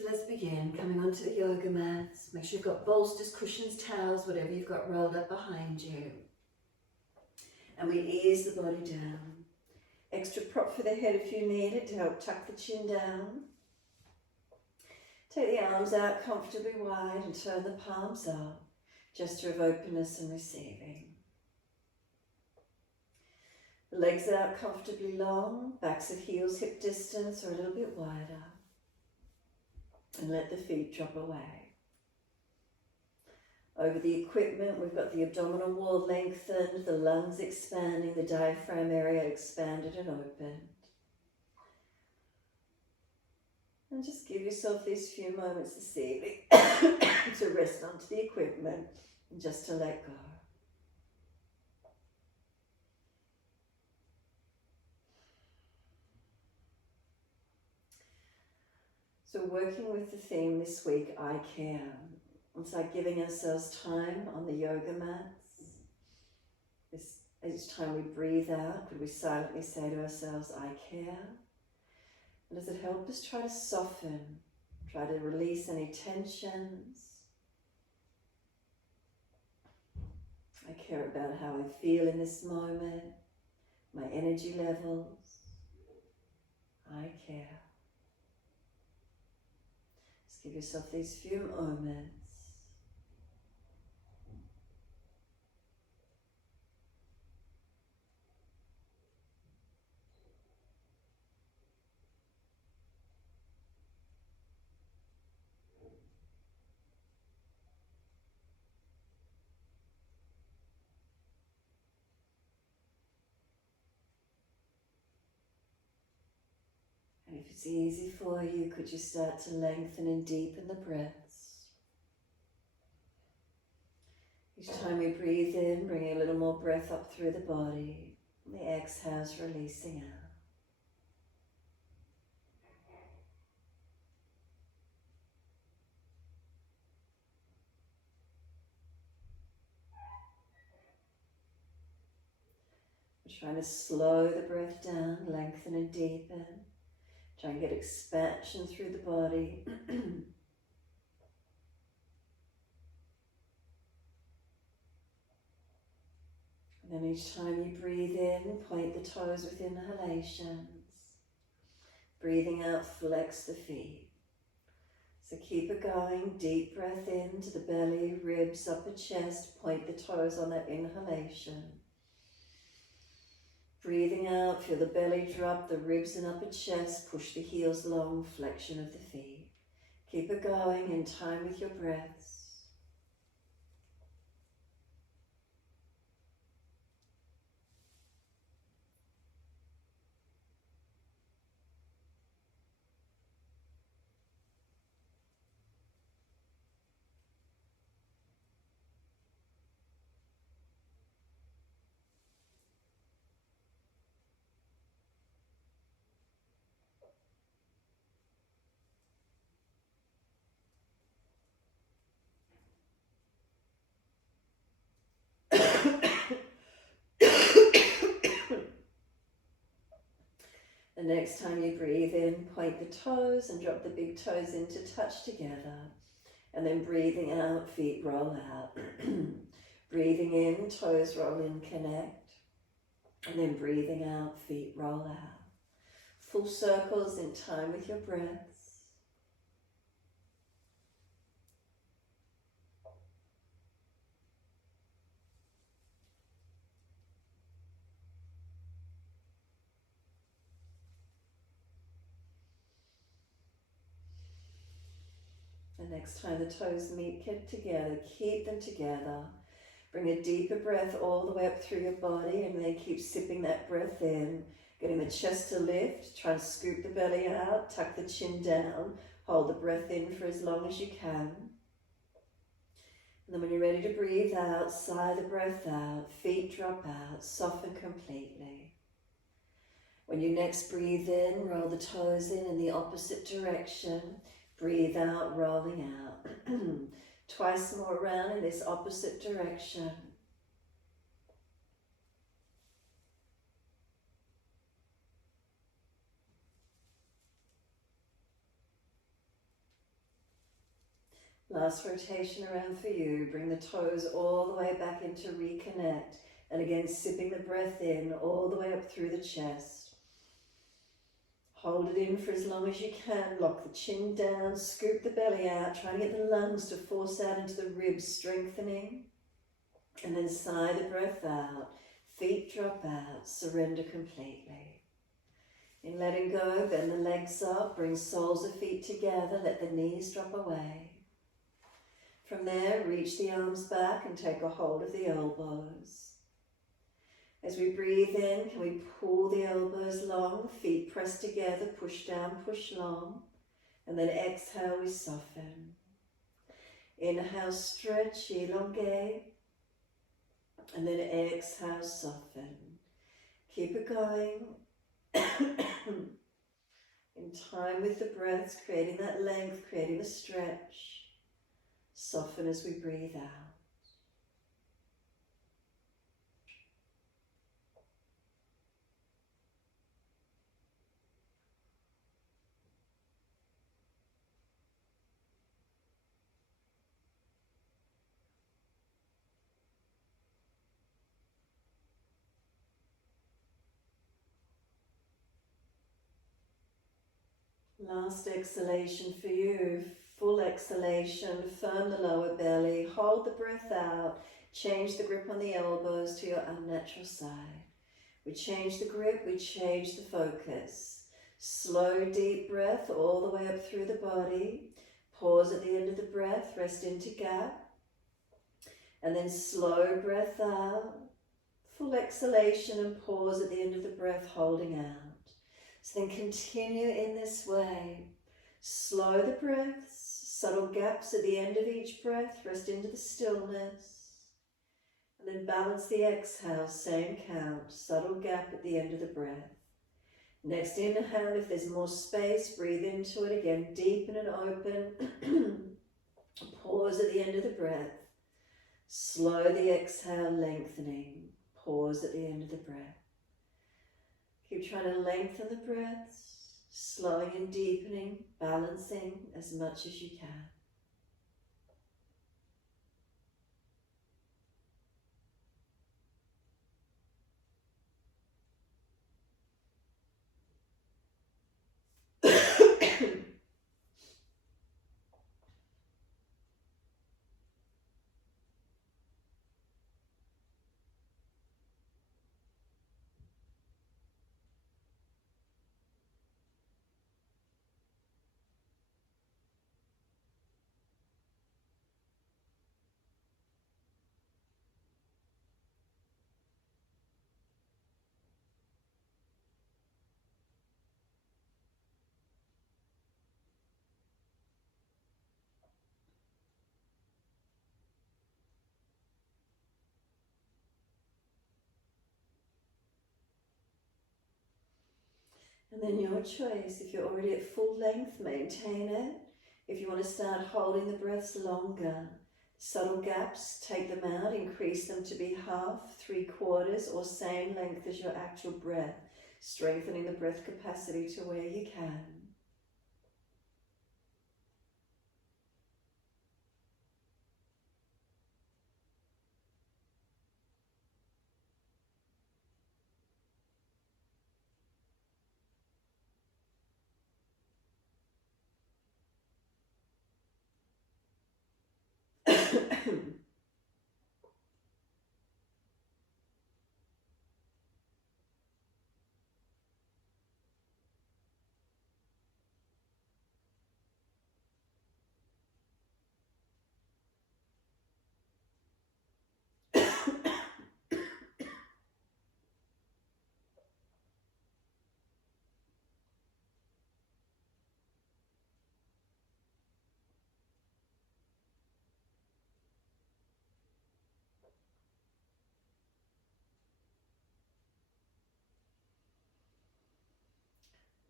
So let's begin, coming onto the yoga mats. Make sure you've got bolsters, cushions, towels, whatever you've got rolled up behind you. And we ease the body down. Extra prop for the head if you need it to help tuck the chin down. Take the arms out comfortably wide and turn the palms up. Gesture of openness and receiving. The legs out comfortably long, backs at heels hip distance or a little bit wider. And let the feet drop away. Over the equipment, we've got the abdominal wall lengthened, the lungs expanding, the diaphragm area expanded and opened. And just give yourself these few moments this evening to rest onto the equipment and just to let go. So working with the theme this week, I care. It's like giving ourselves time on the yoga mats. Each time we breathe out, could we silently say to ourselves, I care? And does it help us try to soften, try to release any tensions? I care about how I feel in this moment, my energy levels. I care. Give yourself these few moments. And if it's easy for you, could you start to lengthen and deepen the breaths? Each time we breathe in, bringing a little more breath up through the body. And the exhales releasing out. We're trying to slow the breath down, lengthen and deepen. Try and get expansion through the body. And then each time you breathe in, point the toes with inhalations. Breathing out, flex the feet. So keep it going, deep breath into the belly, ribs, upper chest, point the toes on that inhalation. Breathing out, feel the belly drop, the ribs and upper chest, push the heels long, flexion of the feet. Keep it going in time with your breaths. The next time you breathe in, point the toes and drop the big toes in to touch together. And then breathing out, feet roll out. Breathing in, toes roll in, connect. And then breathing out, feet roll out. Full circles in time with your breaths. The next time the toes meet together, keep them together. Bring a deeper breath all the way up through your body and then keep sipping that breath in. Getting the chest to lift, try and scoop the belly out, tuck the chin down, hold the breath in for as long as you can. And then when you're ready to breathe out, sigh the breath out, feet drop out, soften completely. When you next breathe in, roll the toes in the opposite direction. Breathe out, rolling out. Twice more around in this opposite direction. Last rotation around for you. Bring the toes all the way back in to reconnect. And again, sipping the breath in all the way up through the chest. Hold it in for as long as you can. Lock the chin down, scoop the belly out. Try to get the lungs to force out into the ribs, strengthening. And then sigh the breath out. Feet drop out. Surrender completely. In letting go, bend the legs up. Bring soles of feet together. Let the knees drop away. From there, reach the arms back and take a hold of the elbows. As we breathe in, can we pull the elbows long, feet pressed together, push down, push long. And then exhale, we soften. Inhale, stretch, elongate. And then exhale, soften. Keep it going. In time with the breaths, creating that length, creating the stretch. Soften as we breathe out. Last exhalation for you. Full exhalation, firm the lower belly, hold the breath out, change the grip on the elbows to your unnatural side. We change the grip, we change the focus. Slow, deep breath all the way up through the body. Pause at the end of the breath, rest into gap. And then slow breath out. Full exhalation and pause at the end of the breath, holding out. So then continue in this way. Slow the breaths, subtle gaps at the end of each breath, rest into the stillness. And then balance the exhale, same count, subtle gap at the end of the breath. Next inhale, if there's more space, breathe into it again, deepen and open. Pause at the end of the breath. Slow the exhale, lengthening. Pause at the end of the breath. Keep trying to lengthen the breaths, slowing and deepening, balancing as much as you can. And then your choice, if you're already at full length, maintain it. If you want to start holding the breaths longer, subtle gaps, take them out, increase them to be half, 3/4, or same length as your actual breath, strengthening the breath capacity to where you can.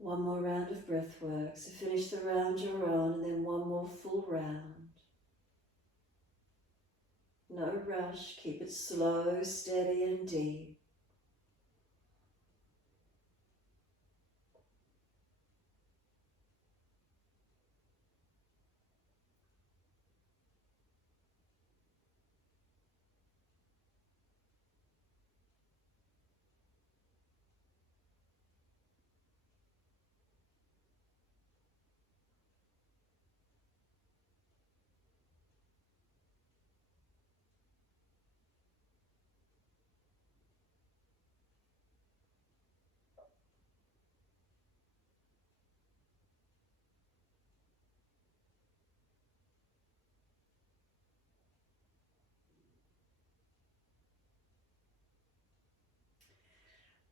One more round of breath work. So finish the round you're on and then one more full round. No rush, keep it slow, steady and deep.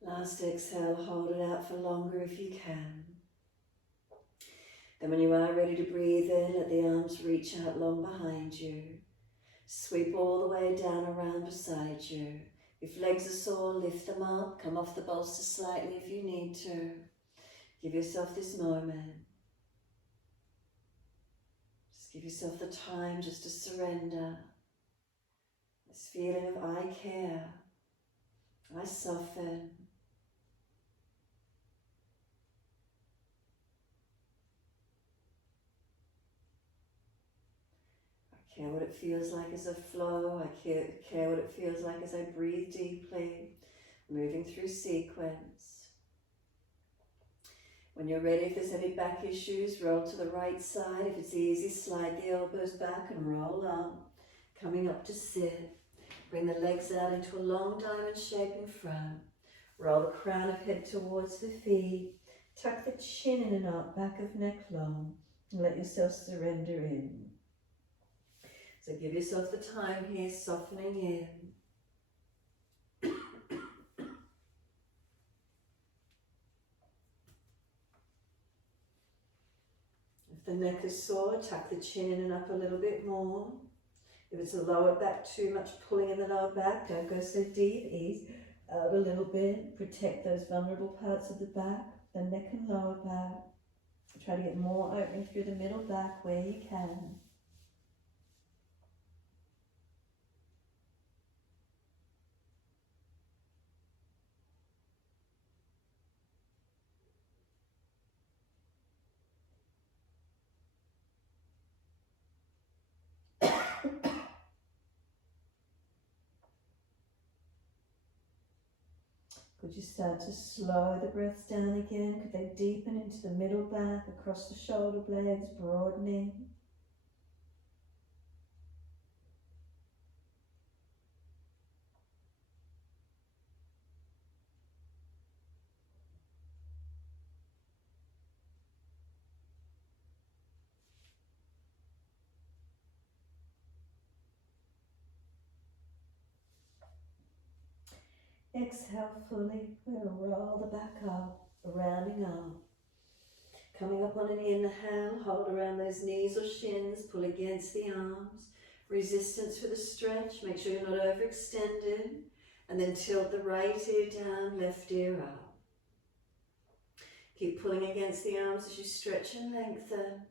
Last exhale, hold it out for longer if you can. Then when you are ready to breathe in, let the arms reach out long behind you. Sweep all the way down around beside you. If legs are sore, lift them up. Come off the bolster slightly if you need to. Give yourself this moment. Just give yourself the time just to surrender. This feeling of I care. I soften. I care what it feels like as I flow. I care what it feels like as I breathe deeply, moving through sequence. When you're ready, if there's any back issues, roll to the right side. If it's easy, slide the elbows back and roll up, coming up to sit. Bring the legs out into a long diamond shape in front. Roll the crown of head towards the feet. Tuck the chin in and up, back of neck long. And let yourself surrender in. So give yourself the time here, softening in. If the neck is sore, tuck the chin in and up a little bit more. If it's a lower back, too much pulling in the lower back, don't go so deep, ease out a little bit. Protect those vulnerable parts of the back, the neck and lower back. Try to get more opening through the middle back where you can. Could you start to slow the breaths down again? Could they deepen into the middle back, across the shoulder blades, broadening? Exhale fully. We're going to roll the back up, rounding up. Coming up on an inhale, hold around those knees or shins, pull against the arms. Resistance for the stretch, make sure you're not overextended. And then tilt the right ear down, left ear up. Keep pulling against the arms as you stretch and lengthen.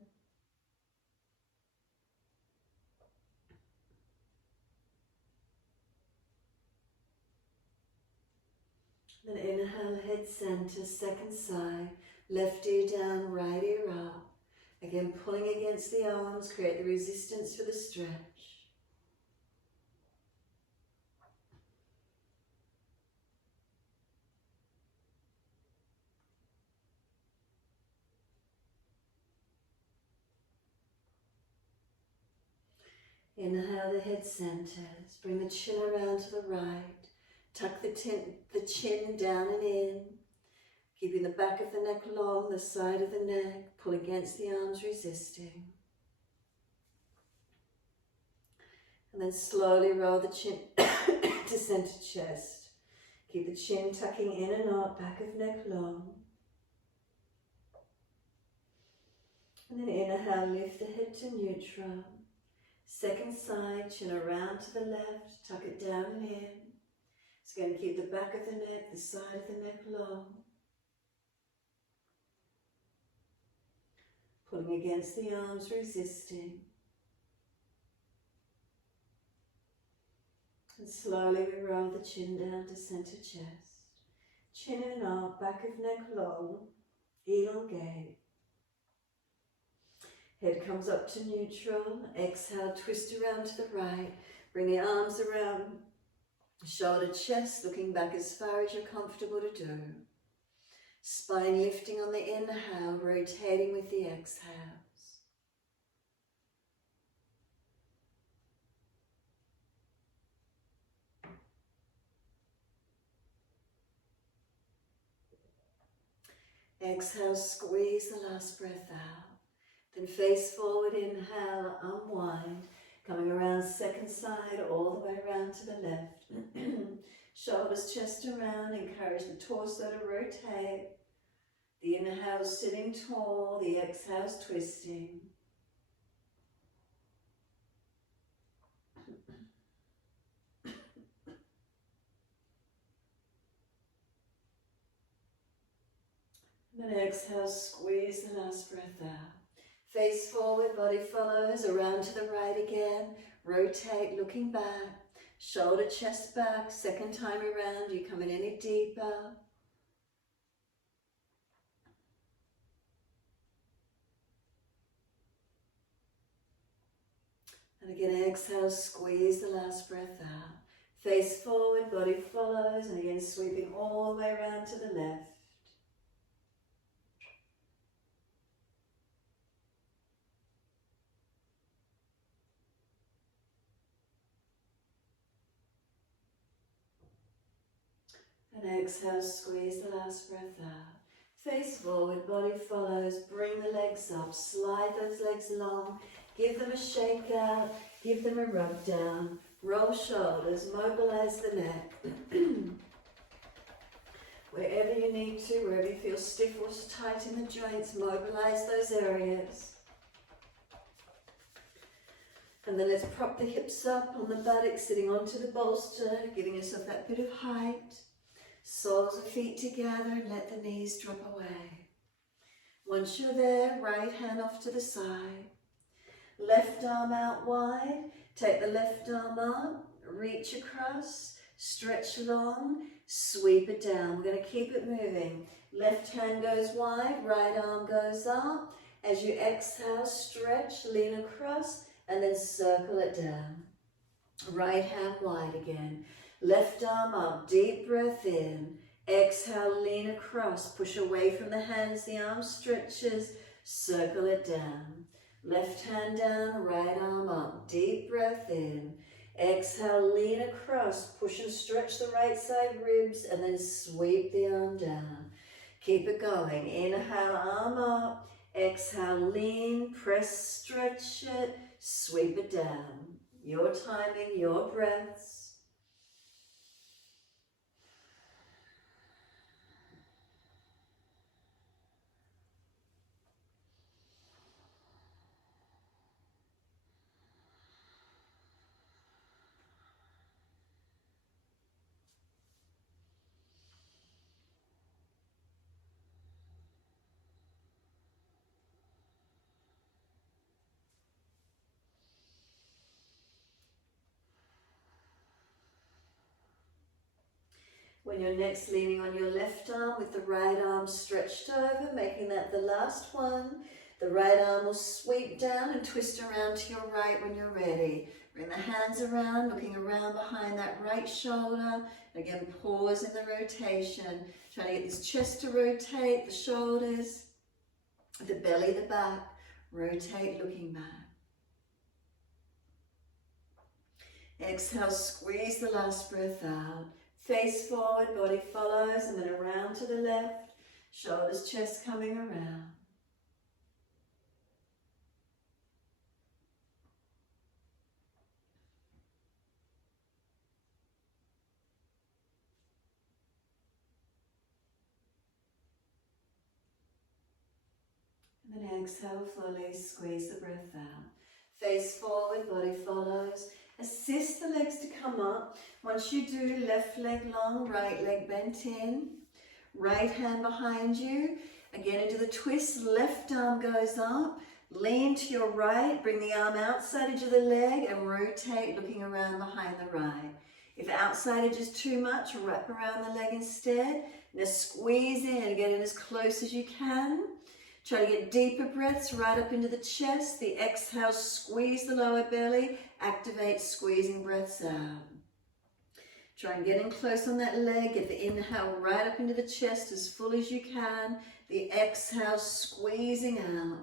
Then inhale, head center, second side, left ear down, right ear up. Again, pulling against the arms, create the resistance for the stretch. Inhale, the head centers. Bring the chin around to the right. Tuck the chin down and in. Keeping the back of the neck long, the side of the neck. Pull against the arms, resisting. And then slowly roll the chin to center chest. Keep the chin tucking in and up, back of neck long. And then inhale, lift the head to neutral. Second side, chin around to the left, tuck it down and in. It's going to keep the back of the neck, the side of the neck long. Pulling against the arms, resisting. And slowly we roll the chin down to center chest. Chin in and up, back of neck long, elongate. Head comes up to neutral. Exhale, twist around to the right. Bring the arms around, shoulder, chest, looking back as far as you're comfortable to do. Spine lifting on the inhale, rotating with the exhales. Exhale, squeeze the last breath out. Then face forward, inhale, unwind. Coming around second side, all the way around to the left. Shoulders, chest around, encourage the torso to rotate. The inhale's sitting tall, the exhale's twisting. And then exhale, squeeze the last breath out. Face forward, body follows, around to the right again. Rotate, looking back. Shoulder, chest back. Second time around, you come in any deeper. And again, exhale, squeeze the last breath out. Face forward, body follows, and again, sweeping all the way around to the left. And exhale, squeeze the last breath out. Face forward, body follows, bring the legs up, slide those legs along, give them a shake out, give them a rub down, roll shoulders, mobilise the neck. Wherever you need to, wherever you feel stiff or tight in the joints, mobilise those areas. And then let's prop the hips up on the buttocks, sitting onto the bolster, giving yourself that bit of height. Soles of feet together and let the knees drop away. Once you're there, right hand off to the side. Left arm out wide. Take the left arm up, reach across, stretch long, sweep it down. We're going to keep it moving. Left hand goes wide, right arm goes up. As you exhale, stretch, lean across, and then circle it down. Right hand wide again. Left arm up, deep breath in. Exhale, lean across, push away from the hands, the arm stretches, circle it down. Left hand down, right arm up, deep breath in. Exhale, lean across, push and stretch the right side ribs, and then sweep the arm down. Keep it going. Inhale, arm up. Exhale, lean, press, stretch it, sweep it down. Your timing, your breaths. When you're next leaning on your left arm with the right arm stretched over, making that the last one. The right arm will sweep down and twist around to your right when you're ready. Bring the hands around, looking around behind that right shoulder. Again, pause in the rotation. Try to get this chest to rotate, the shoulders, the belly, the back. Rotate, looking back. Exhale, squeeze the last breath out. Face forward, body follows, and then around to the left. Shoulders, chest coming around. And then exhale fully, squeeze the breath out. Face forward, body follows. Assist the legs to come up. Once you do, left leg long, right leg bent in. Right hand behind you. Again into the twist, left arm goes up. Lean to your right, bring the arm outside edge of the leg and rotate looking around behind the right. If outside edge is too much, wrap around the leg instead. Now squeeze in and get in as close as you can. Try to get deeper breaths right up into the chest. The exhale, squeeze the lower belly. Activate squeezing breaths out. Try and get in close on that leg. Get the inhale right up into the chest as full as you can. The exhale, squeezing out.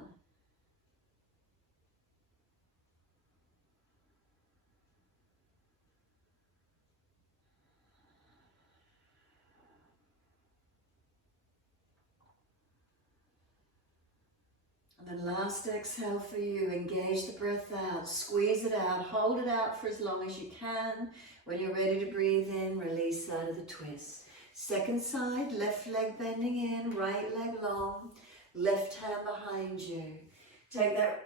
And then last exhale for you, engage the breath out, squeeze it out, hold it out for as long as you can. When you're ready to breathe in, release out of the twist. Second side, left leg bending in, right leg long, left hand behind you. Take that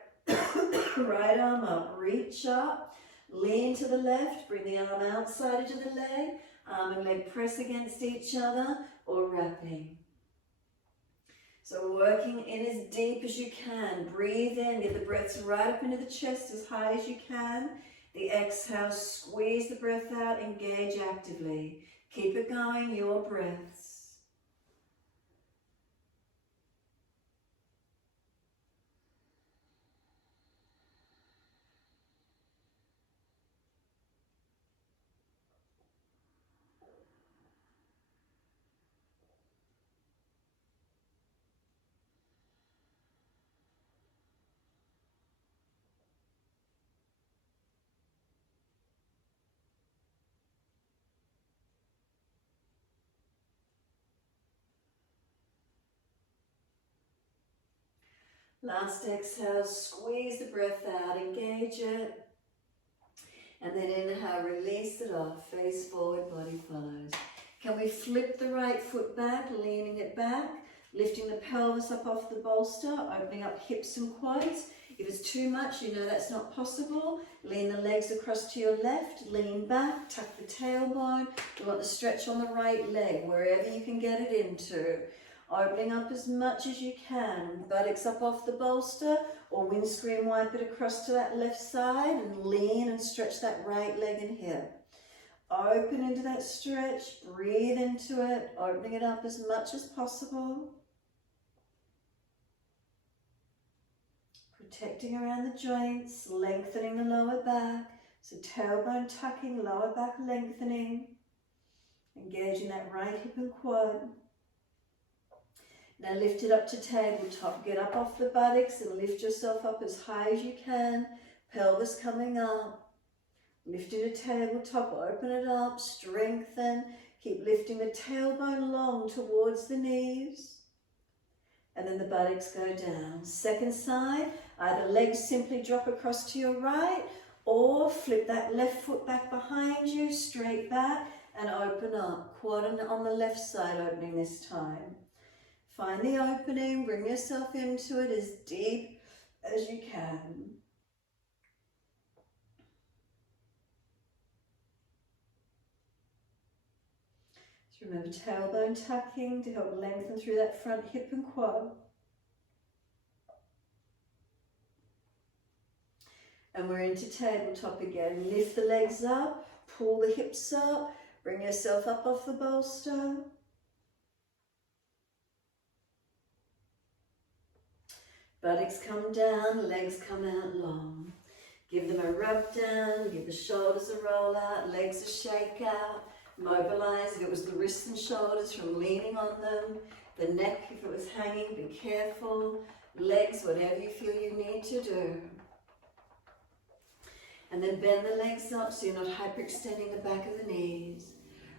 right arm up, reach up, lean to the left, bring the arm outside into the leg, arm and leg press against each other or wrapping. So working in as deep as you can. Breathe in, get the breaths right up into the chest as high as you can. The exhale, squeeze the breath out, engage actively. Keep it going, your breaths. Last exhale, squeeze the breath out, engage it. And then inhale, release it off, face forward, body follows. Can we flip the right foot back, leaning it back, lifting the pelvis up off the bolster, opening up hips and quads. If it's too much, you know that's not possible. Lean the legs across to your left, lean back, tuck the tailbone. We want the stretch on the right leg, wherever you can get it into. Opening up as much as you can, buttocks up off the bolster, or windscreen wipe it across to that left side and lean and stretch that right leg and hip. Open into that stretch, breathe into it, opening it up as much as possible. Protecting around the joints, lengthening the lower back, so tailbone tucking, lower back lengthening, engaging that right hip and quad. Now lift it up to tabletop. Get up off the buttocks and lift yourself up as high as you can. Pelvis coming up. Lift it to tabletop. Open it up. Strengthen. Keep lifting the tailbone long towards the knees. And then the buttocks go down. Second side. Either legs simply drop across to your right or flip that left foot back behind you. Straight back and open up. Quad on the left side opening this time. Find the opening, bring yourself into it as deep as you can. So remember tailbone tucking to help lengthen through that front hip and quad. And we're into tabletop again. Lift the legs up, pull the hips up, bring yourself up off the bolster. Buttocks come down, legs come out long. Give them a rub down, give the shoulders a roll out, legs a shake out. Mobilise if it was the wrists and shoulders from leaning on them. The neck if it was hanging, be careful. Legs, whatever you feel you need to do. And then bend the legs up so you're not hyperextending the back of the knees.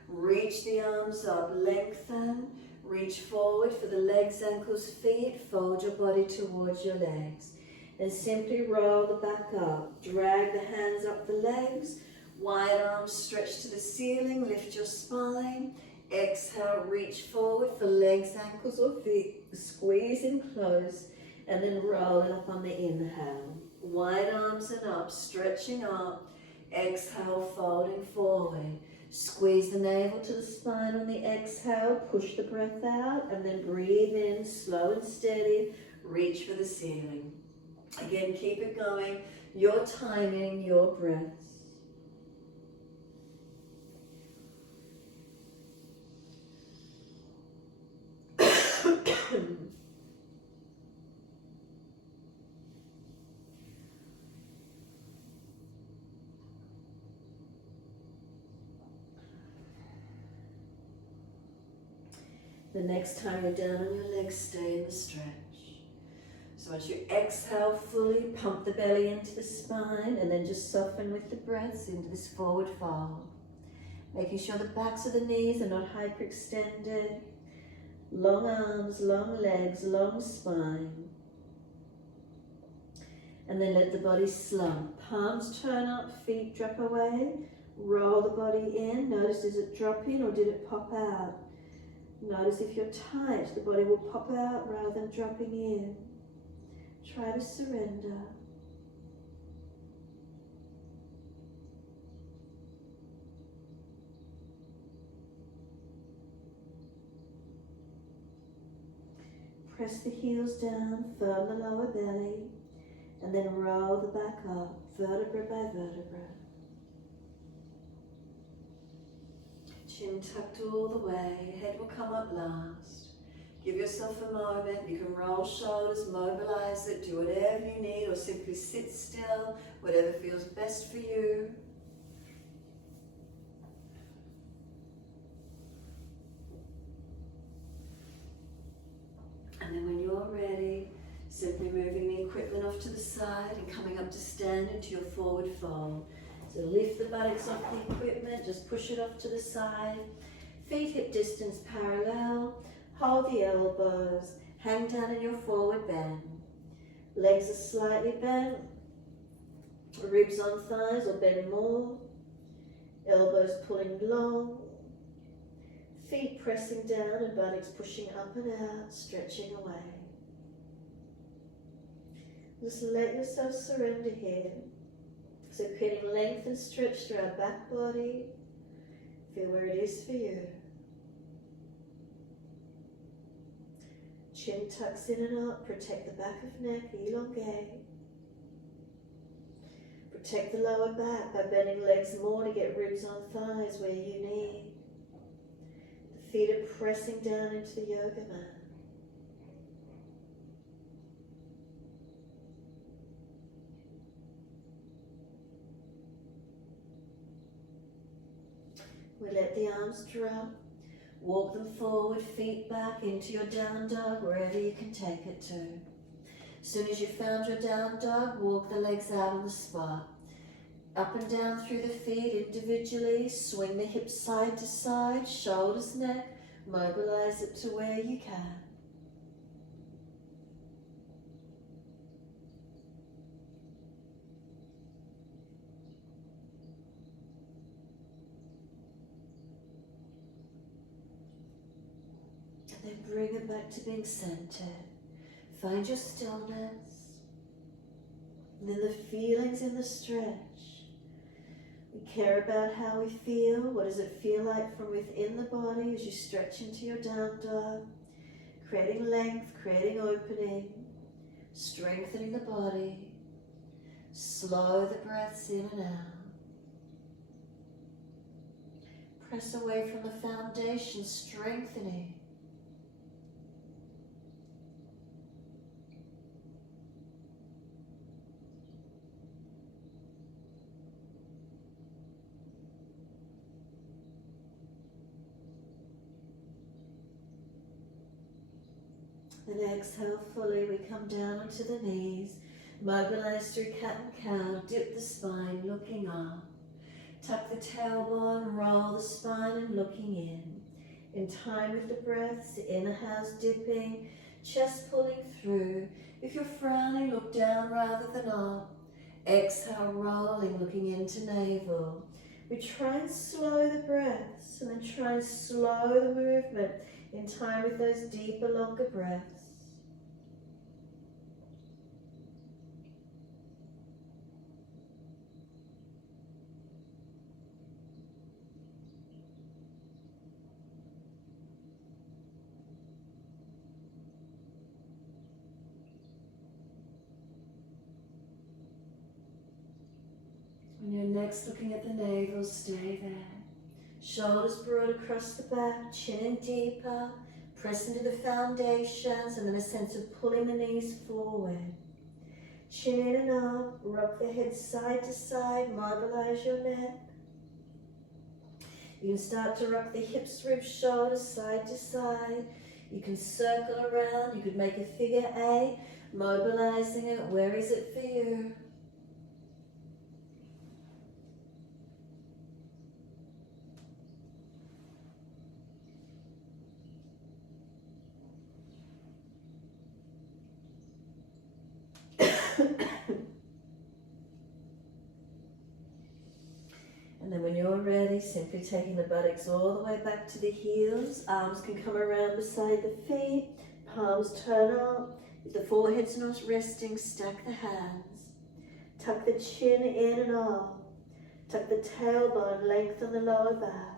Reach the arms up, lengthen. Reach forward for the legs, ankles, feet. Fold your body towards your legs. And simply roll the back up. Drag the hands up the legs. Wide arms stretch to the ceiling. Lift your spine. Exhale, reach forward for legs, ankles or feet. Squeeze in close. And then roll it up on the inhale. Wide arms and up, stretching up. Exhale, folding forward. Squeeze the navel to the spine on the exhale, push the breath out, and then breathe in, slow and steady, reach for the ceiling. Again, keep it going, your timing, your breaths. The next time you're down on your legs, stay in the stretch. So as you exhale fully, pump the belly into the spine and then just soften with the breaths into this forward fold. Making sure the backs of the knees are not hyperextended. Long arms, long legs, long spine. And then let the body slump. Palms turn up, feet drop away. Roll the body in. Notice, is it dropping or did it pop out? Notice if you're tight, the body will pop out rather than dropping in. Try to surrender. Press the heels down, firm the lower belly, and then roll the back up, vertebra by vertebra. Chin tucked all the way, head will come up last. Give yourself a moment. You can roll shoulders, mobilise it, do whatever you need, or simply sit still, whatever feels best for you. And then when you're ready, simply moving the equipment off to the side and coming up to stand into your forward fold. So lift the buttocks off the equipment, just push it off to the side. Feet hip distance parallel. Hold the elbows, hang down in your forward bend. Legs are slightly bent. Ribs on thighs or bend more. Elbows pulling long. Feet pressing down and buttocks pushing up and out, stretching away. Just let yourself surrender here. So creating length and stretch through our back body. Feel where it is for you. Chin tucks in and up, protect the back of neck, elongate. Protect the lower back by bending legs more to get ribs on thighs where you need. The feet are pressing down into the yoga mat. We let the arms drop. Walk them forward, feet back into your down dog, wherever you can take it to. As soon as you've found your down dog, walk the legs out on the spot. Up and down through the feet individually, swing the hips side to side, shoulders, neck, mobilise it to where you can. Then bring it back to being centered. Find your stillness. And then the feelings in the stretch. We care about how we feel. What does it feel like from within the body as you stretch into your down dog? Creating length, creating opening, strengthening the body. Slow the breaths in and out. Press away from the foundation, strengthening. Then exhale fully, we come down onto the knees, mobilise through cat and cow, dip the spine, looking up. Tuck the tailbone, roll the spine and looking in time with the breaths, inner house dipping, chest pulling through. If you're frowning, look down rather than up. Exhale, rolling, looking into navel. We try and slow the breaths and then try and slow the movement in time with those deeper, longer breaths. When you're next looking at the navel, stay there. Shoulders broad across the back, chin in deeper, press into the foundations, and then a sense of pulling the knees forward. Chin in and up, rock the head side to side, mobilise your neck. You can start to rock the hips, ribs, shoulders side to side. You can circle around, you could make a figure eight, mobilising it. Where is it for you? simply taking the buttocks all the way back to the heels. Arms can come around beside the feet. Palms turn up. If the forehead's not resting, stack the hands. Tuck the chin in and up. Tuck the tailbone, lengthen the lower back.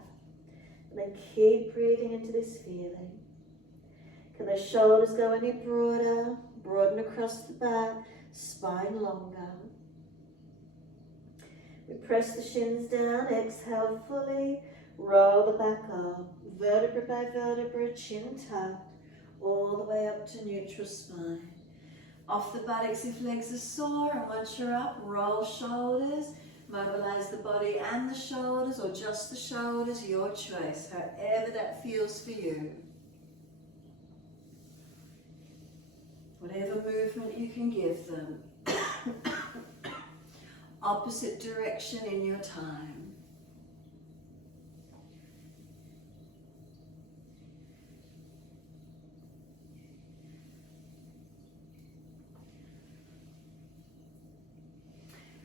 And then keep breathing into this feeling. Can the shoulders go any broader? Broaden across the back, spine longer. We press the shins down, exhale fully, roll the back up, vertebra by vertebra, chin tucked, all the way up to neutral spine. Off the buttocks if legs are sore, and once you're up, roll shoulders, mobilise the body and the shoulders, or just the shoulders, your choice, however that feels for you. Whatever movement you can give them. Opposite direction in your time.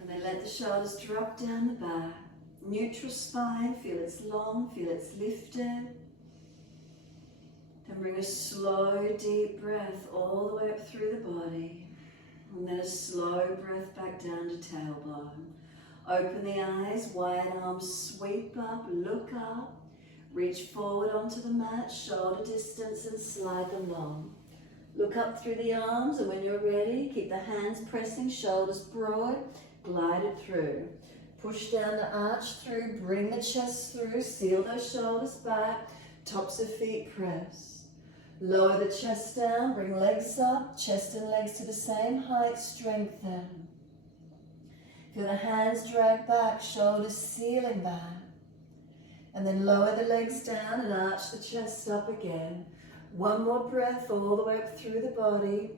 And then let the shoulders drop down the back. Neutral spine, feel it's long, feel it's lifted. Then bring a slow, deep breath all the way up through the body. And then a slow breath back down to tailbone. Open the eyes, wide arms sweep up, look up. Reach forward onto the mat, shoulder distance, and slide them long. Look up through the arms, and when you're ready, keep the hands pressing, shoulders broad, glide it through. Push down the arch through, bring the chest through, seal those shoulders back, tops of feet press. Lower the chest down, bring legs up, chest and legs to the same height, strengthen. Feel the hands drag back, shoulders sealing back. And then lower the legs down and arch the chest up again. One more breath all the way up through the body.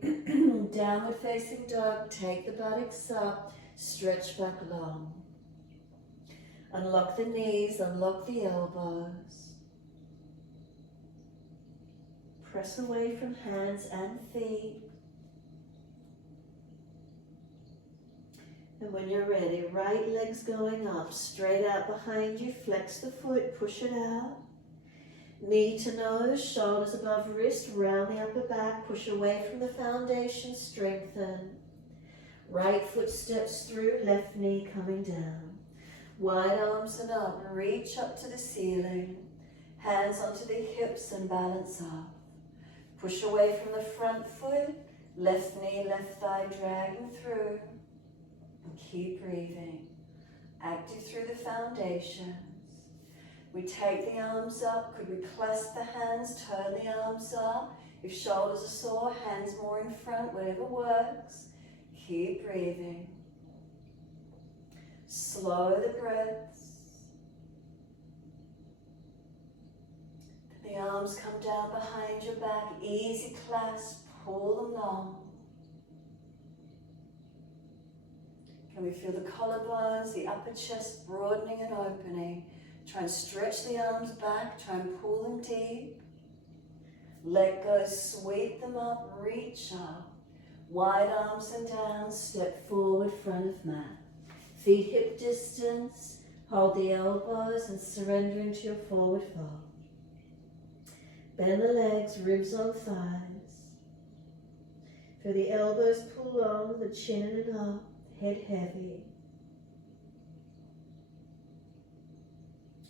Downward facing dog, take the buttocks up, stretch back long. Unlock the knees, unlock the elbows. Press away from hands and feet. And when you're ready, right leg's going up, straight out behind you, flex the foot, push it out. Knee to nose, shoulders above wrist, round the upper back, push away from the foundation, strengthen. Right foot steps through, left knee coming down. Wide arms and up, reach up to the ceiling. Hands onto the hips and balance up. Push away from the front foot, left knee, left thigh dragging through. And keep breathing. Active through the foundations. We take the arms up. Could we clasp the hands, turn the arms up? If shoulders are sore, hands more in front, whatever works. Keep breathing. Slow the breaths. The arms come down behind your back, easy clasp, pull them long. Can we feel the collarbones, the upper chest broadening and opening? Try and stretch the arms back, try and pull them deep. Let go, sweep them up, reach up. Wide arms and down, step forward, front of mat. Feet hip distance, hold the elbows and surrender into your forward fold. Bend the legs, ribs on thighs. Feel the elbows pull long, the chin and up, head heavy.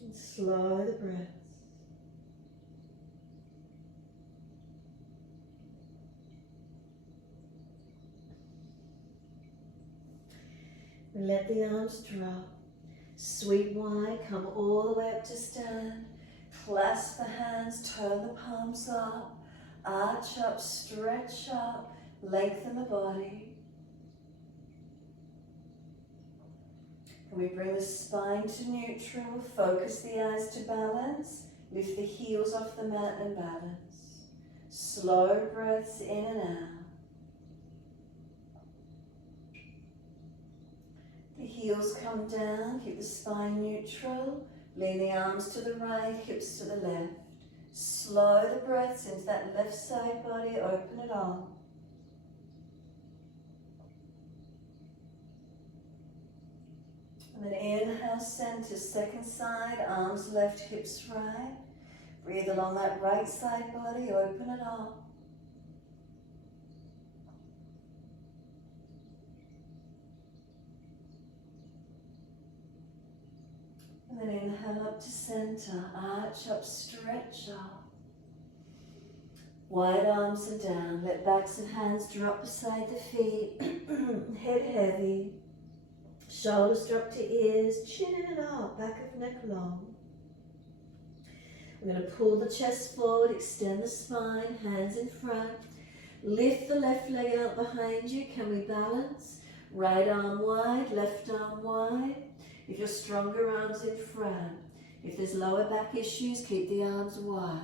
And slow the breaths. And let the arms drop. Sweep wide, come all the way up to stand. Clasp the hands, turn the palms up, arch up, stretch up, lengthen the body. And we bring the spine to neutral, focus the eyes to balance, lift the heels off the mat and balance. Slow breaths in and out. The heels come down, keep the spine neutral. Lean the arms to the right, hips to the left. Slow the breaths into that left side body, open it on. And then inhale, center, second side, arms left, hips right. Breathe along that right side body, open it up. And then inhale up to center, arch up, stretch up. Wide arms are down, let backs and hands drop beside the feet, head heavy. Shoulders drop to ears, chin in and up, back of neck long. We're going to pull the chest forward, extend the spine, hands in front. Lift the left leg out behind you. Can we balance? Right arm wide, left arm wide. If you're stronger, arms in front. If there's lower back issues, keep the arms wide.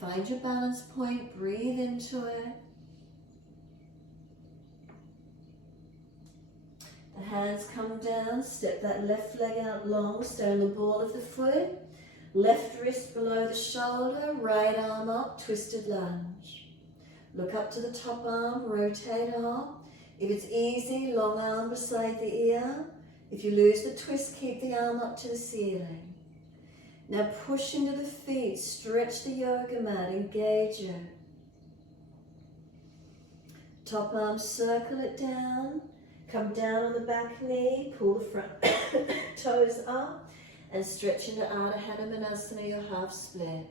Find your balance point, breathe into it. The hands come down, step that left leg out long, stay on the ball of the foot. Left wrist below the shoulder, right arm up, twisted lunge. Look up to the top arm, rotate up. If it's easy, long arm beside the ear. If you lose the twist, keep the arm up to the ceiling. Now push into the feet, stretch the yoga mat, engage it. Top arm, circle it down. Come down on the back knee, pull the front toes up and stretch into Ardha Hanumanasana, your half split.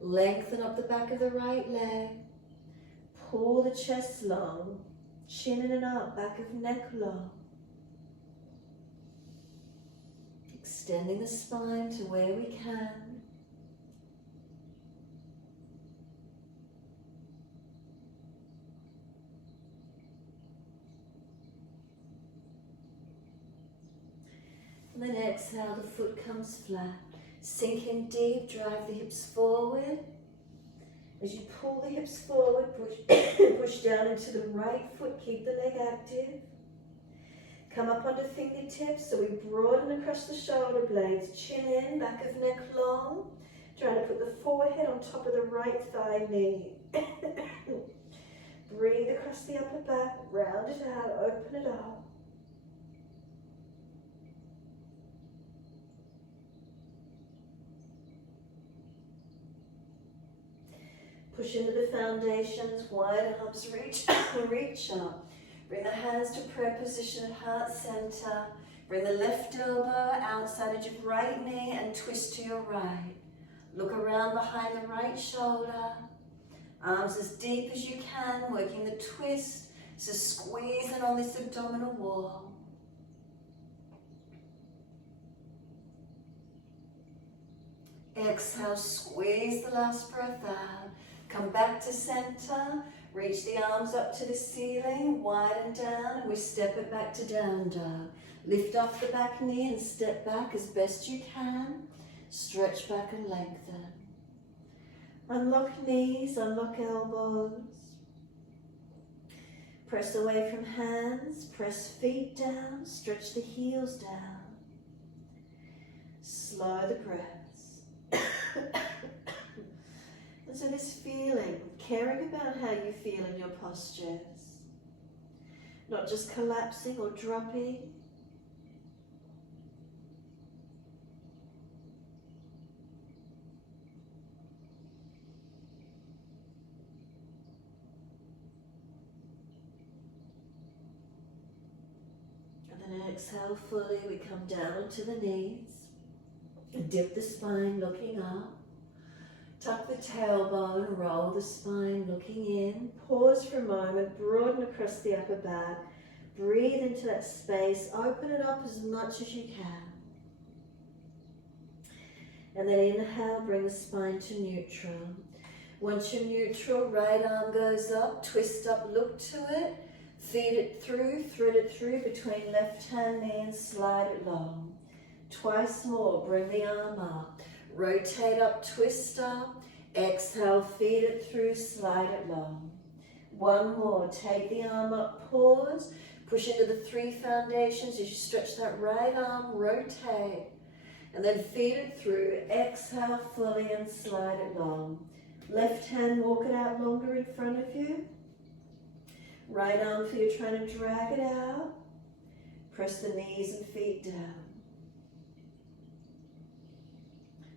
Lengthen up the back of the right leg. Pull the chest long, chin in and up, back of neck long. Extending the spine to where we can. And then exhale, the foot comes flat. Sink in deep, drive the hips forward. As you pull the hips forward, push down into the right foot, keep the leg active. Come up onto fingertips, so we broaden across the shoulder blades, chin in, back of neck long. Try to put the forehead on top of the right thigh knee. Breathe across the upper back, round it out, open it up. Push into the foundations, wide arms reach, reach up. Bring the hands to prayer position at heart center. Bring the left elbow outside edge of right knee and twist to your right. Look around behind the right shoulder. Arms as deep as you can, working the twist. So squeezing on this abdominal wall. Exhale, squeeze the last breath out. Come back to center. Reach the arms up to the ceiling, widen down, and we step it back to down dog. Lift off the back knee and step back as best you can. Stretch back and lengthen. Unlock knees, unlock elbows. Press away from hands, press feet down, stretch the heels down. Slow the breaths. And so this feeling, caring about how you feel in your postures, not just collapsing or dropping. And then exhale fully, we come down onto the knees, and dip the spine looking up. Tuck the tailbone, roll the spine, looking in. Pause for a moment, broaden across the upper back. Breathe into that space, open it up as much as you can. And then inhale, bring the spine to neutral. Once you're neutral, right arm goes up, twist up, look to it. Feed it through, thread it through between left hand knee and slide it long. Twice more, bring the arm up. Rotate up, twist up, exhale, feed it through, slide it long. One more, take the arm up, pause, push into the three foundations as you stretch that right arm, rotate, and then feed it through, exhale fully and slide it long. Left hand, walk it out longer in front of you. Right arm, feel you're trying to drag it out. Press the knees and feet down.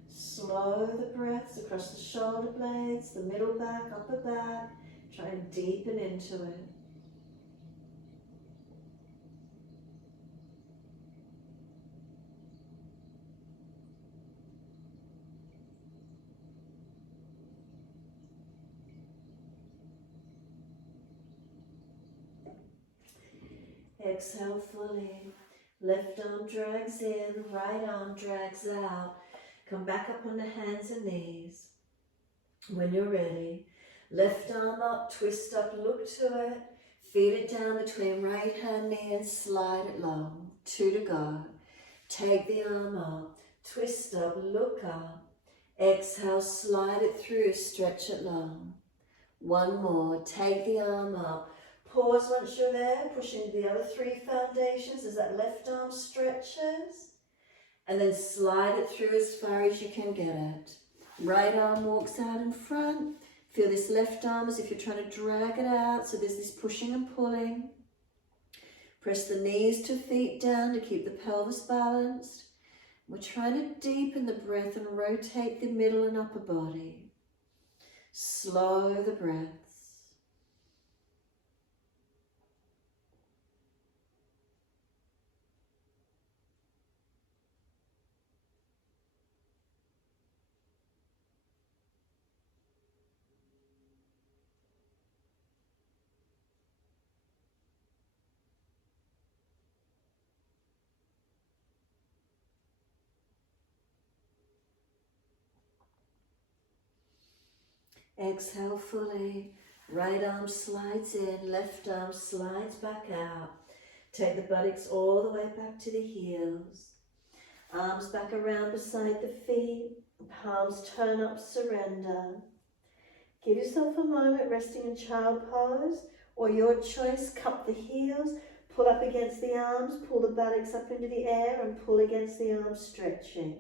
Slow the breaths across the shoulder blades, the middle back, upper back. Try and deepen into it. Exhale fully. Left arm drags in, right arm drags out. Come back up on the hands and knees. When you're ready, left arm up, twist up, look to it. Feed it down between right hand knee and slide it long. 2 to go. Take the arm up, twist up, look up. Exhale, slide it through, stretch it long. 1 more, take the arm up. Pause once you're there, push into the other 3 foundations as that left arm stretches. And then slide it through as far as you can get it. Right arm walks out in front. Feel this left arm as if you're trying to drag it out. So there's this pushing and pulling. Press the knees to feet down to keep the pelvis balanced. We're trying to deepen the breath and rotate the middle and upper body. Slow the breaths. Exhale fully. Right arm slides in, left arm slides back out. Take the buttocks all the way back to the heels. Arms back around beside the feet. Palms turn up, surrender. Give yourself a moment resting in child pose, or your choice, cup the heels, pull up against the arms, pull the buttocks up into the air and pull against the arms, stretching.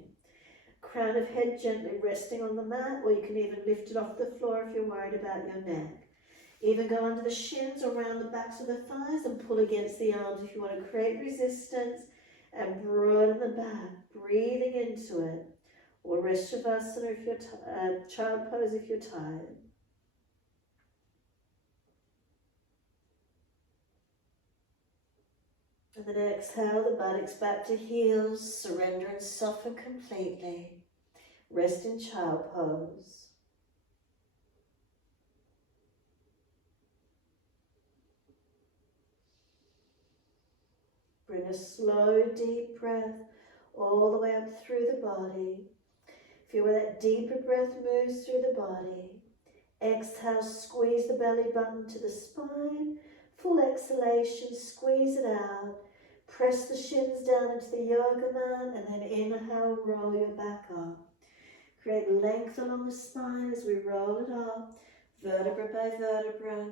Crown of head gently resting on the mat, or you can even lift it off the floor if you're worried about your neck. Even go under the shins or around the backs of the thighs and pull against the arms if you want to create resistance and broaden the back, breathing into it. Or rest shavasana if you're child pose if you're tired. And then exhale the buttocks back to heels, surrender and soften completely. Rest in child pose. Bring a slow, deep breath all the way up through the body. Feel where that deeper breath moves through the body. Exhale, squeeze the belly button to the spine. Full exhalation, squeeze it out. Press the shins down into the yoga mat and then inhale, roll your back up. Create length along the spine as we roll it up, vertebra by vertebra.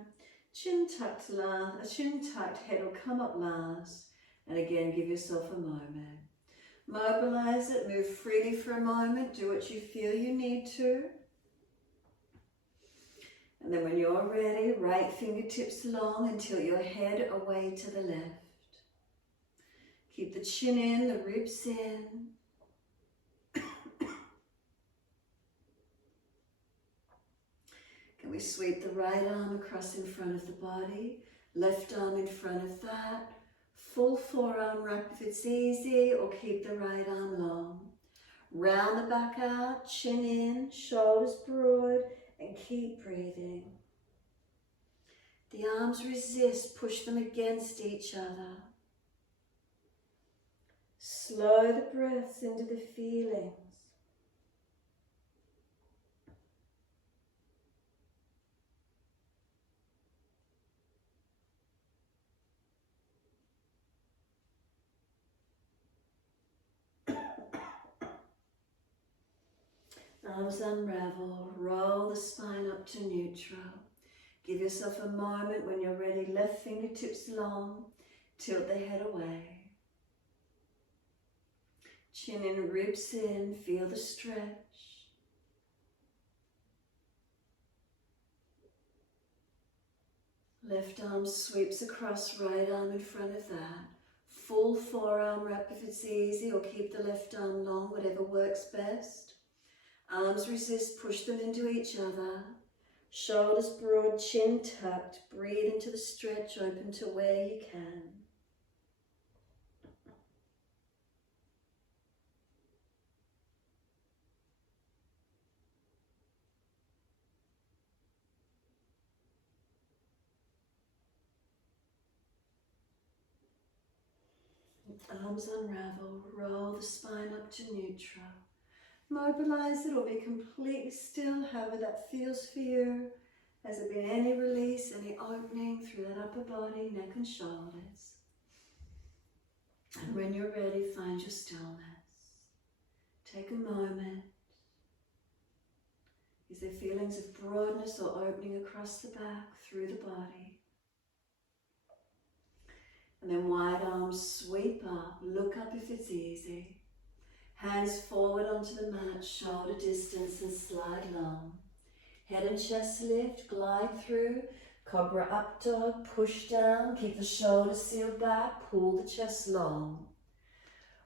Chin tucked head will come up last. And again, give yourself a moment. Mobilize it, move freely for a moment, do what you feel you need to. And then when you're ready, right fingertips long and tilt your head away to the left. Keep the chin in, the ribs in. Can we sweep the right arm across in front of the body, left arm in front of that, full forearm wrap if it's easy, or keep the right arm long. Round the back out, chin in, shoulders broad, and keep breathing. The arms resist, push them against each other. Slow the breaths into the feelings. Arms unravel, roll the spine up to neutral. Give yourself a moment when you're ready, left fingertips long, tilt the head away. Chin in, ribs in, feel the stretch. Left arm sweeps across, right arm in front of that. full forearm wrap if it's easy, or keep the left arm long, whatever works best. Arms resist, push them into each other. Shoulders broad, chin tucked. Breathe into the stretch, open to where you can. Arms unravel, roll the spine up to neutral. Mobilise it or be completely still, however that feels for you. Has there been any release, any opening through that upper body, neck and shoulders? And when you're ready, find your stillness. Take a moment. Is there feelings of broadness or opening across the back, through the body? And then wide arms sweep up, look up if it's easy. Hands forward onto the mat, shoulder distance and slide long. Head and chest lift, glide through, cobra up dog, push down, keep the shoulders sealed back, pull the chest long.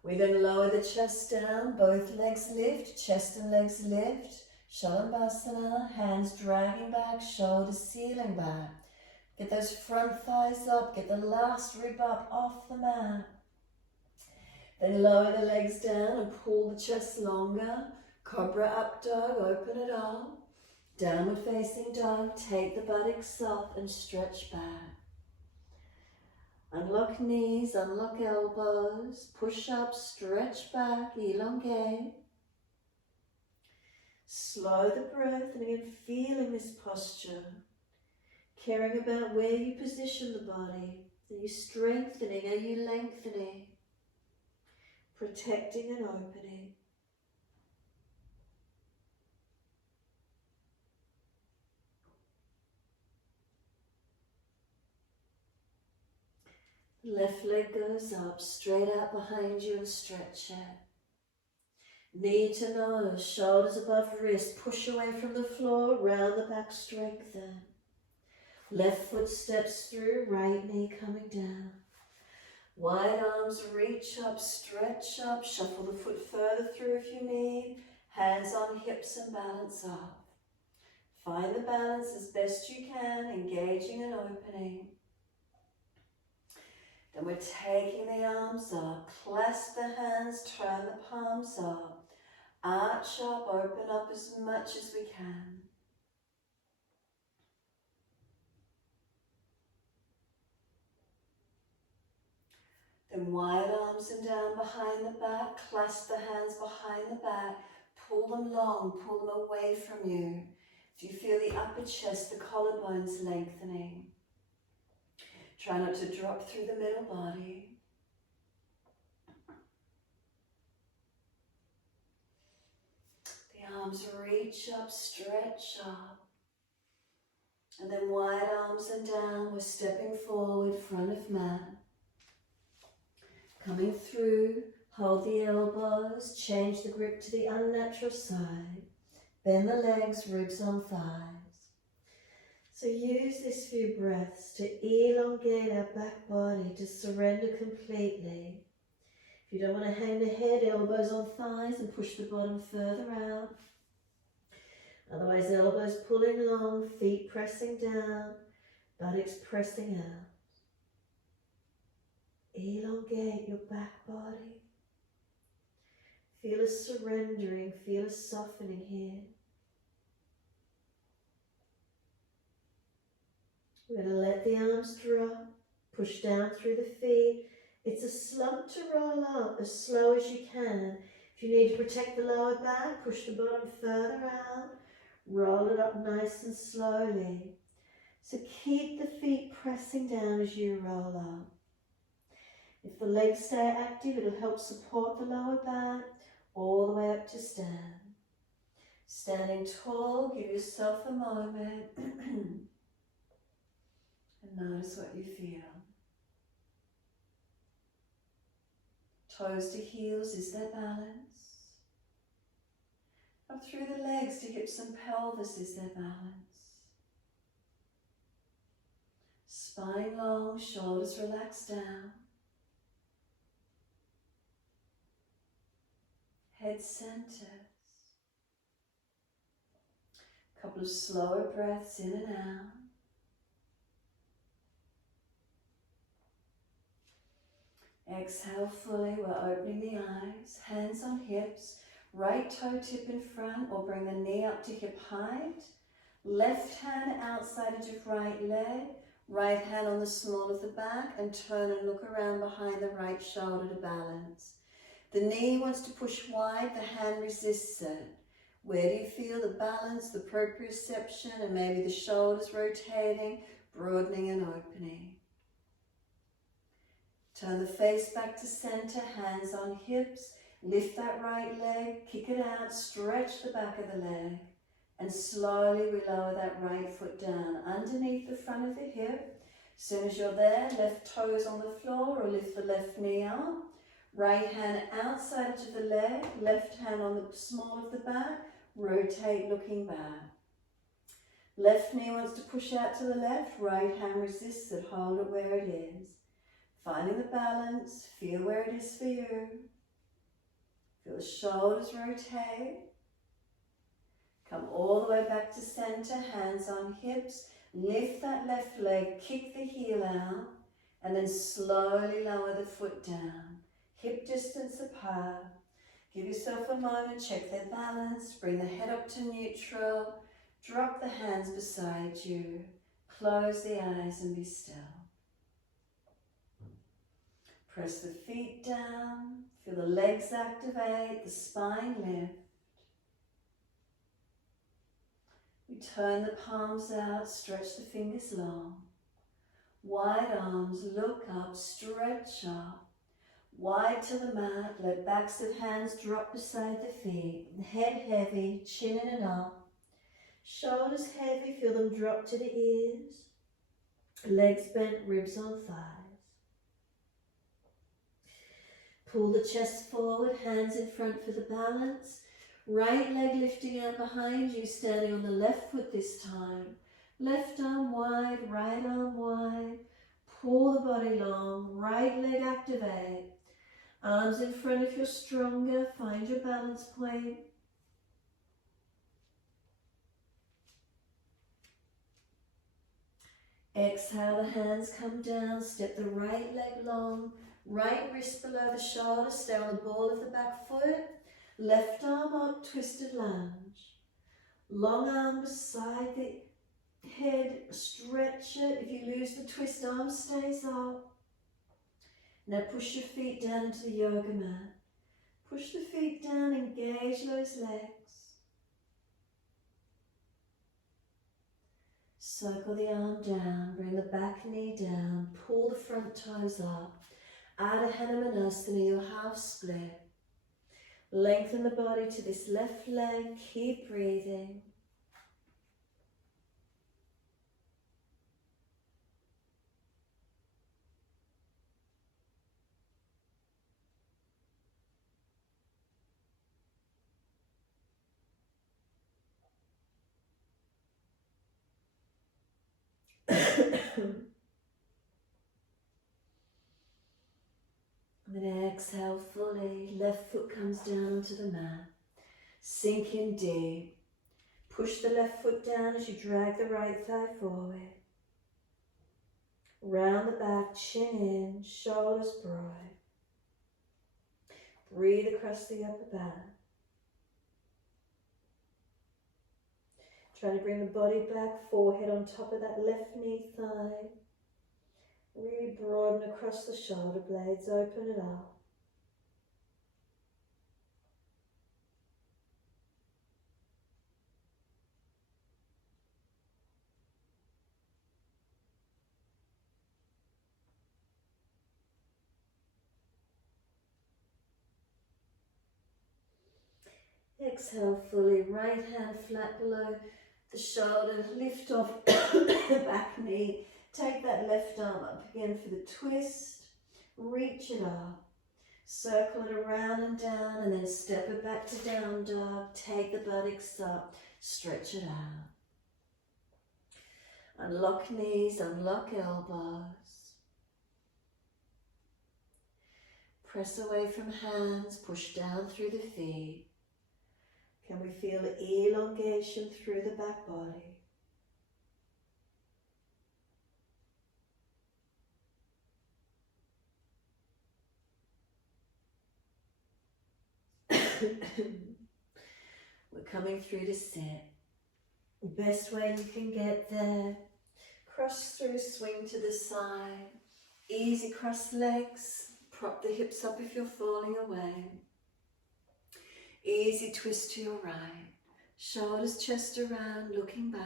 We then lower the chest down, both legs lift, chest and legs lift, Shalabhasana, hands dragging back, shoulders sealing back. Get those front thighs up, get the last rib up off the mat. Then lower the legs down and pull the chest longer. Cobra up dog, open it up. Downward facing dog, take the buttocks up and stretch back. Unlock knees, unlock elbows, push up, stretch back, elongate. Slow the breath and again feeling this posture. Caring about where you position the body. Are you strengthening? Are you lengthening? Protecting and opening. Left leg goes up, straight out behind you and stretch it. Knee to nose, shoulders above wrist, push away from the floor, round the back, strengthen. Left foot steps through, right knee coming down. Wide arms reach up, stretch up, shuffle the foot further through if you need. Hands on hips and balance up. Find the balance as best you can, engaging and opening. Then we're taking the arms up, clasp the hands, turn the palms up. Arch up, open up as much as we can. Then wide arms and down behind the back, clasp the hands behind the back, pull them long, pull them away from you. Do you feel the upper chest, the collarbones lengthening? Try not to drop through the middle body. The arms reach up, stretch up. And then wide arms and down, we're stepping forward, front of mat. Coming through, hold the elbows, change the grip to the unnatural side. Bend the legs, ribs on thighs. So use this few breaths to elongate our back body, to surrender completely. If you don't want to hang the head, elbows on thighs and push the bottom further out. Otherwise, elbows pulling long, feet pressing down, buttocks pressing out. Elongate your back body. Feel a surrendering, feel a softening here. We're going to let the arms drop, push down through the feet. It's a slump to roll up as slow as you can. If you need to protect the lower back, push the bottom further out. Roll it up nice and slowly. So keep the feet pressing down as you roll up. If the legs stay active, it'll help support the lower back all the way up to stand. Standing tall, give yourself a moment and notice what you feel. Toes to heels, is there balance? Up through the legs to hips and pelvis, is there balance? Spine long, shoulders relaxed down. head centers. A couple of slower breaths in and out. Exhale fully, we're opening the eyes, hands on hips, right toe tip in front or bring the knee up to hip height. Left hand outside edge of right leg, right hand on the small of the back and turn and look around behind the right shoulder to balance. The knee wants to push wide, the hand resists it. Where do you feel the balance, the proprioception, and maybe the shoulders rotating, broadening and opening? Turn the face back to center, hands on hips, lift that right leg, kick it out, stretch the back of the leg, and slowly we lower that right foot down underneath the front of the hip. As soon as you're there, left toes on the floor or lift the left knee up. Right hand outside edge of the leg, left hand on the small of the back, rotate looking back. Left knee wants to push out to the left, right hand resists it, hold it where it is. Finding the balance, feel where it is for you. Feel the shoulders rotate. Come all the way back to center, hands on hips. Lift that left leg, kick the heel out, and then slowly lower the foot down. Hip distance apart. Give yourself a moment, check their balance. Bring the head up to neutral. Drop the hands beside you. Close the eyes and be still. Press the feet down, feel the legs activate, the spine lift. We turn the palms out, stretch the fingers long. Wide arms, look up, stretch up. Wide to the mat, let backs of hands drop beside the feet. Head heavy, chin in and up. Shoulders heavy, feel them drop to the ears. Legs bent, ribs on thighs. Pull the chest forward, hands in front for the balance. Right leg lifting out behind you, standing on the left foot this time. Left arm wide, right arm wide. Pull the body long, right leg activate. Arms in front if you're stronger, find your balance point. Exhale, the hands come down, step the right leg long. Right wrist below the shoulder, stay on the ball of the back foot. Left arm up, twisted lunge. Long arm beside the head, stretch it. If you lose the twist, arm stays up. Now push your feet down into the yoga mat. Push the feet down, engage those legs. Circle the arm down, bring the back knee down, pull the front toes up. Adha Hanumanasana, your half split. Lengthen the body to this left leg, keep breathing. And then exhale fully, left foot comes down onto the mat. Sink in deep. Push the left foot down as you drag the right thigh forward. Round the back, chin in, shoulders broad. Breathe across the upper back. Try to bring the body back, forehead on top of that left knee thigh. Really broaden across the shoulder blades, open it up. Exhale fully, right hand flat below the shoulder, lift off the back knee. Take that left arm up again for the twist, reach it up, circle it around and down, and then step it back to down dog. Take the buttocks up, stretch it out. Unlock knees, unlock elbows. Press away from hands, push down through the feet. Can we feel elongation through the back body? We're coming through to sit. Best way you can get there. Cross through, swing to the side. Easy cross legs. Prop the hips up if you're falling away. Easy twist to your right. Shoulders, chest around, looking back.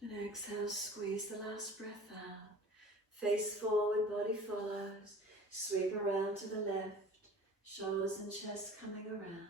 And exhale, squeeze the last breath out. Face forward, body follows. Sweep around to the left. Shoulders and chest coming around.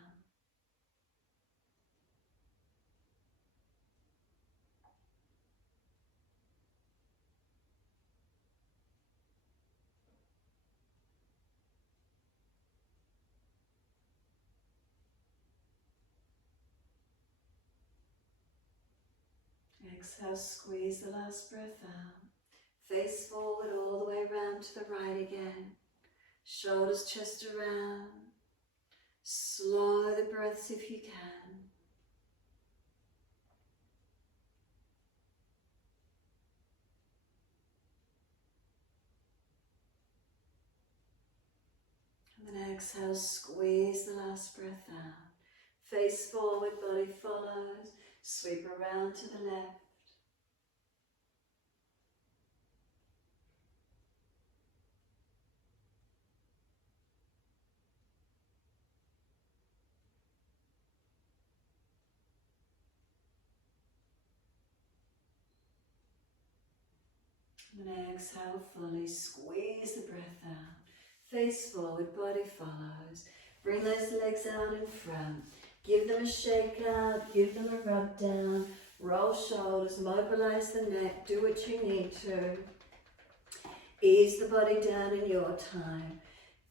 Exhale, squeeze the last breath out. Face forward all the way around to the right again. Shoulders, chest around. Slow the breaths if you can. And then exhale, squeeze the last breath out. Face forward, body follows. Sweep around to the left. And then exhale fully, squeeze the breath out. Face forward, body follows. Bring those legs out in front. Give them a shake out, give them a rub down. Roll shoulders, mobilise the neck, do what you need to. Ease the body down in your time.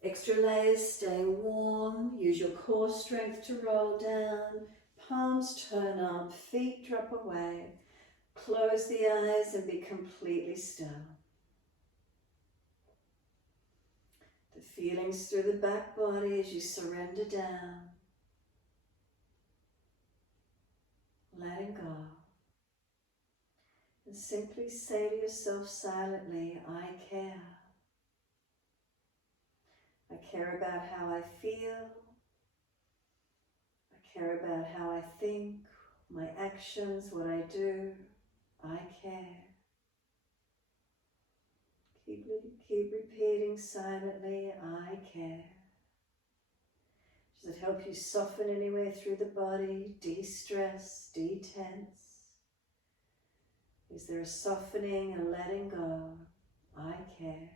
Extra layers, stay warm. Use your core strength to roll down. Palms turn up, feet drop away. Close the eyes and be completely still. The feelings through the back body as you surrender down. Letting go. And simply say to yourself silently, I care. I care about how I feel. I care about how I think, my actions, what I do. I care. Keep repeating silently, I care. Does it help you soften anywhere through the body, de-stress, de-tense? Is there a softening and letting go? I care.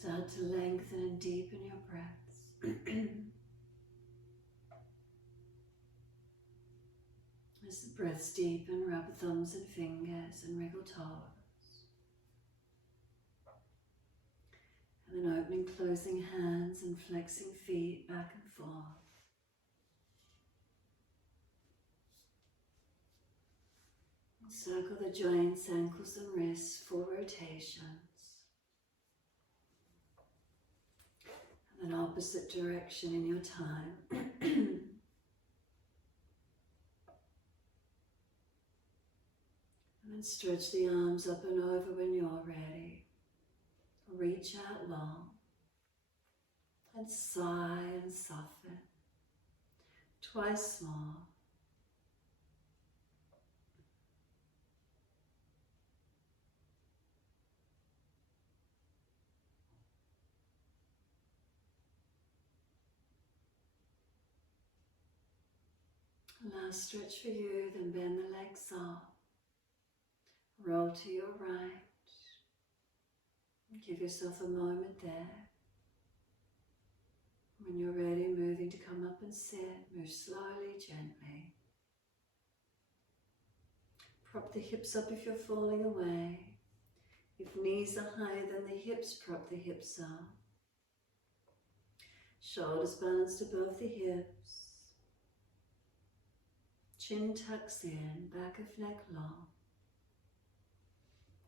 Start to lengthen and deepen your breaths. As the breaths deepen, rub thumbs and fingers and wriggle toes. And then opening, closing hands and flexing feet back and forth. Circle the joints, ankles and wrists, 4 rotations. And then opposite direction in your time. And then stretch the arms up and over when you're ready. Reach out long. And sigh and soften. Twice more. Last stretch for you, then bend the legs up. Roll to your right. Give yourself a moment there. When you're ready, moving to come up and sit, move slowly, gently. Prop the hips up if you're falling away. If knees are higher than the hips, prop the hips up. Shoulders balanced above the hips. Chin tucks in, back of neck long.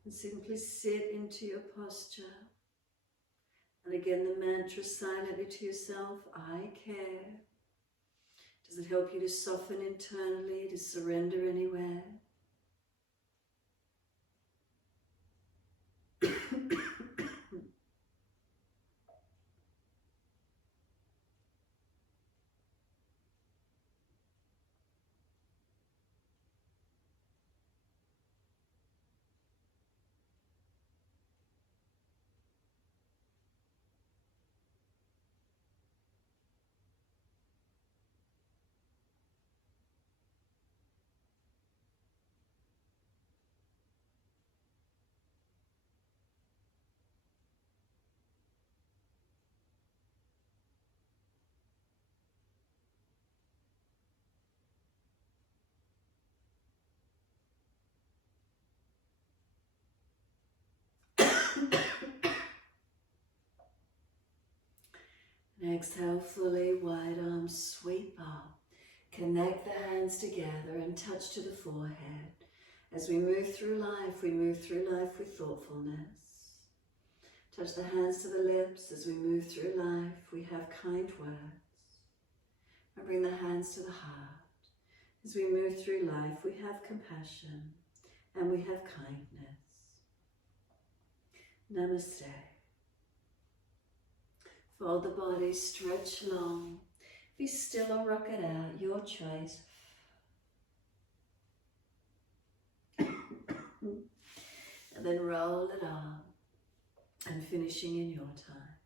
And simply sit into your posture. And again, the mantra silently to yourself, I care. Does it help you to soften internally, to surrender anywhere? And exhale fully, wide arms sweep up. Connect the hands together and touch to the forehead. As we move through life with thoughtfulness. Touch the hands to the lips. As we move through life, we have kind words. And bring the hands to the heart. As we move through life, we have compassion and we have kindness. Namaste. Fold the body, stretch long. Be still or rock it out, your choice. And then roll it on, and finishing in your time.